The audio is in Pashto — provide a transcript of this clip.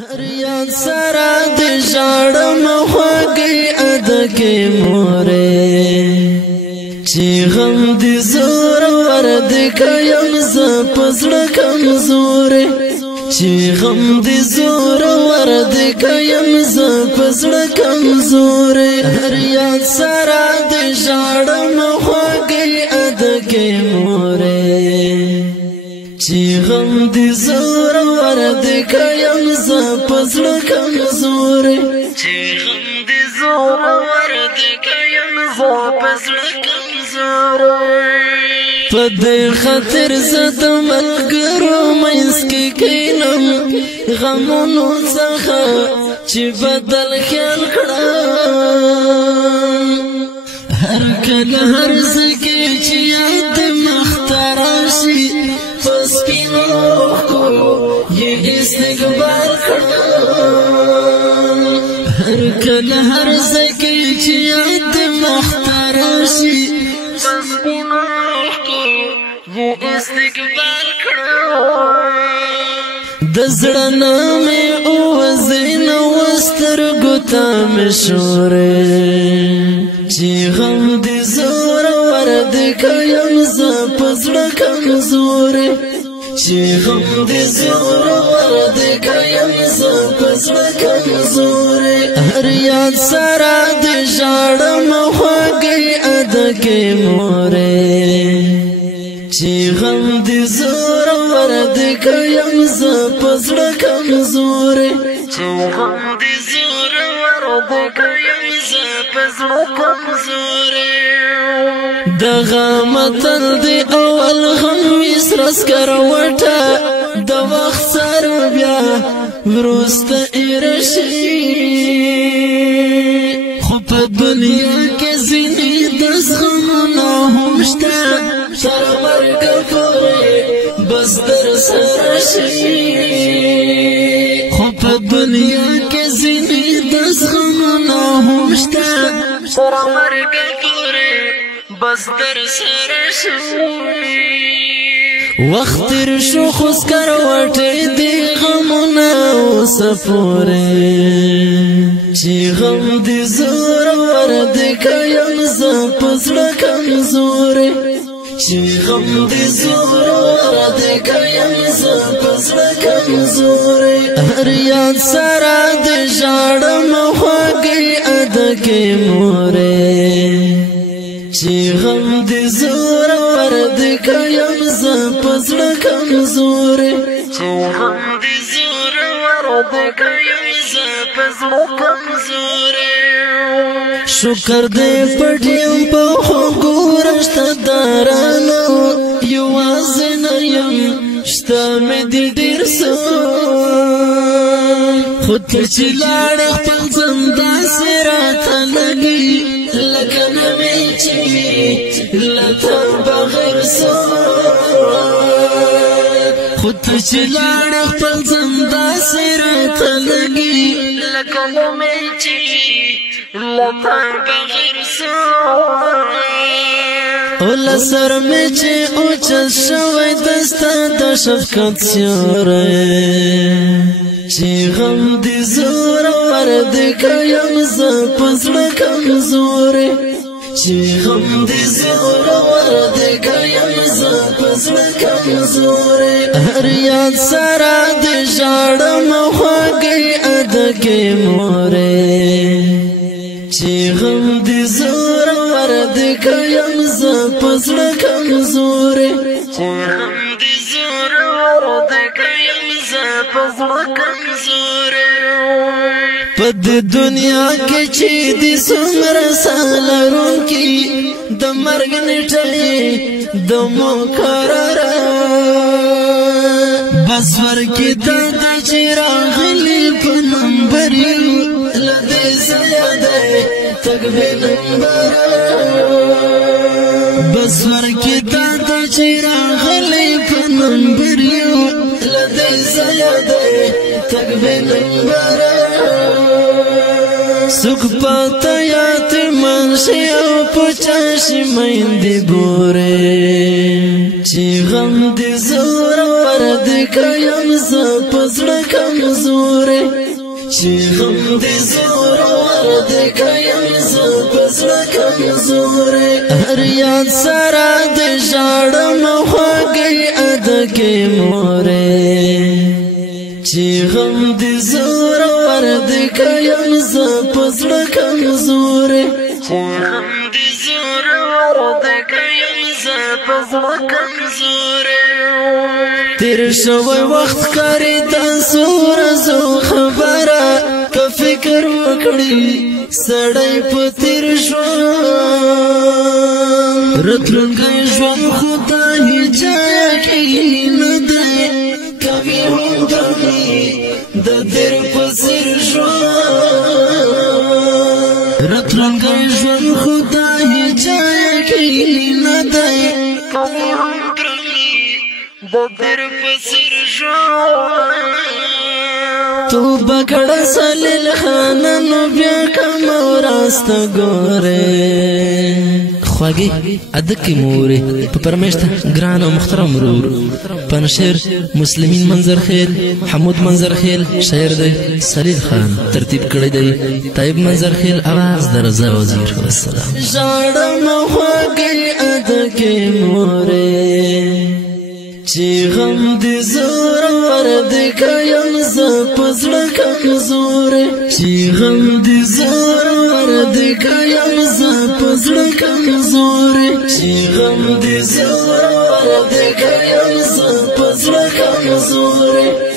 ریاض سرا دی جاڑم خوگی ادکی مورے چی غم دی زور ورد کیم زپزڑ کمزورے چی غم دی زور ورد کیم زپزڑ کمزورے ریاض سرا دی جاڑم خوگی ادکی مورے چی غم دی زور ورد کیم زپزڑ کمزورے چی غم دی زور ورد کیم زپزڑ کمزورے پدے خطر زد ملگرو منسکی کینم غمونو زخا چی بدل خیال کڑام ہر کل ہر زکی چی یاد مختراشی پس کی نوح کو یہ استقبال کڑام ہر کل ہر زکی چی یاد مختراشی پس کی نوح کو یہ استقبال کڑام دزڑنا میں اوزین وستر گتا مشورے چی غم دی زور ورد کیم زپزڑ کمزورے چی غم دی زور ورد کیم زپزڑ کمزورے ریاض سرا دی جاڑم خوگی ادکی مورے چی غم دی زور ورد کیم زپزڑ کمزورے چی غم دی زور ورد کیم زپزڑ کمزورے دغا متل دی اول غم ویسرس کروٹا د وخت سر بیا وروست ایرشی خو په دنیا کې ځینې د زغمونه هم شته تر مرګه پورې بس در سره شي خو په دنیا کې ځینې د زغمونه هم شته تر مرګه پورې بس در سره شي وخت تیر شو خو سکروټې دی غمونه وسپورې چی غم دی زور ورد کیم زپزړه کمزورې چی غم دی زور ورد کیم زپزړه کمزورې ریاض سرا دی جاړم خوږی ادکی مورې چی غم دی زور ورد کیم زپزړه کمزورې چی غم دی زور ورد کیم زپزړه کمزورې شکر دې پټیم په خوګورشت دارانو یوازې نه یم شته مې دې ډېر څه خو ته چې لاړې خپل ځان داسې راته لګي لکه نه مې چې له تا بغیر څه خو ته چې لاړې خپل ځان داسې راته لګي لکه نه مې چې له تا بغیر څه اوله سر مې چې اوچت شوی دستا د شفقت سیوری چې غم دې زور ورد کیم زپزړه کمزورې چې غم دې زور ورد کیم زپزړه کمزورې ریاض سرا دې جاړم خوږی ادکی مورې چې غم دې زور ورد کیم زپزړه کمزورې چې غم دې زور ورد کیم زپزړه کمزورې په دې دنیا کې چې دې څومره سالرونکي د مرګ نیټه د مقرره بس ورکې دا چې راغلي په نمبر له دې زیاده تک به نمبر بس ورکې دا چې راغلي په نمبر له دې زیاده تک به نمبر سوک پاتا یاتیمان شی او پچاشی میندی بوره چی غم دی زور ورد کیم زپزڑ کمزوره چی غم دی زور ورد کیم زپزڑ کمزوره هر یاد سرا دی جاڑم خواگی ادکی موره چی غم دی زور ورد کیم زپزڑ کمزوره چی غم دی زور ورد کیم زپزڑ کمزوره تیر شوی وقت کاری تاسور زو خبره که فکر وکړي سړی په تیر ژوند راتلونکی ژوند خدا هیچا کې نه دی کوي هم دمي د تیر په څیر ژوند راتلونکی ژوند خدا هیچا کې نه دی کوي هم دمي د تیر په څیر ژوند توبه کړه سلیل خانانو بیا کوم وراسته ګوره خواږي ادکې مورې په پرمیشته ګران او محترم ورور پنشیر مسلمین منظر خیل حمود منظر خیل شاعر دی سلیل خان ترتیب کړی دی طیب منظر خیل आवाज د رضا وزیر والسلام ژړم خواږي ادکې مورې چی غم دی زور ورد کیم زپزڑ کمزوره چی غم دی زور ورد کیم زپزڑ کمزوره چی غم دی زور ورد کیم زپزڑ کمزوره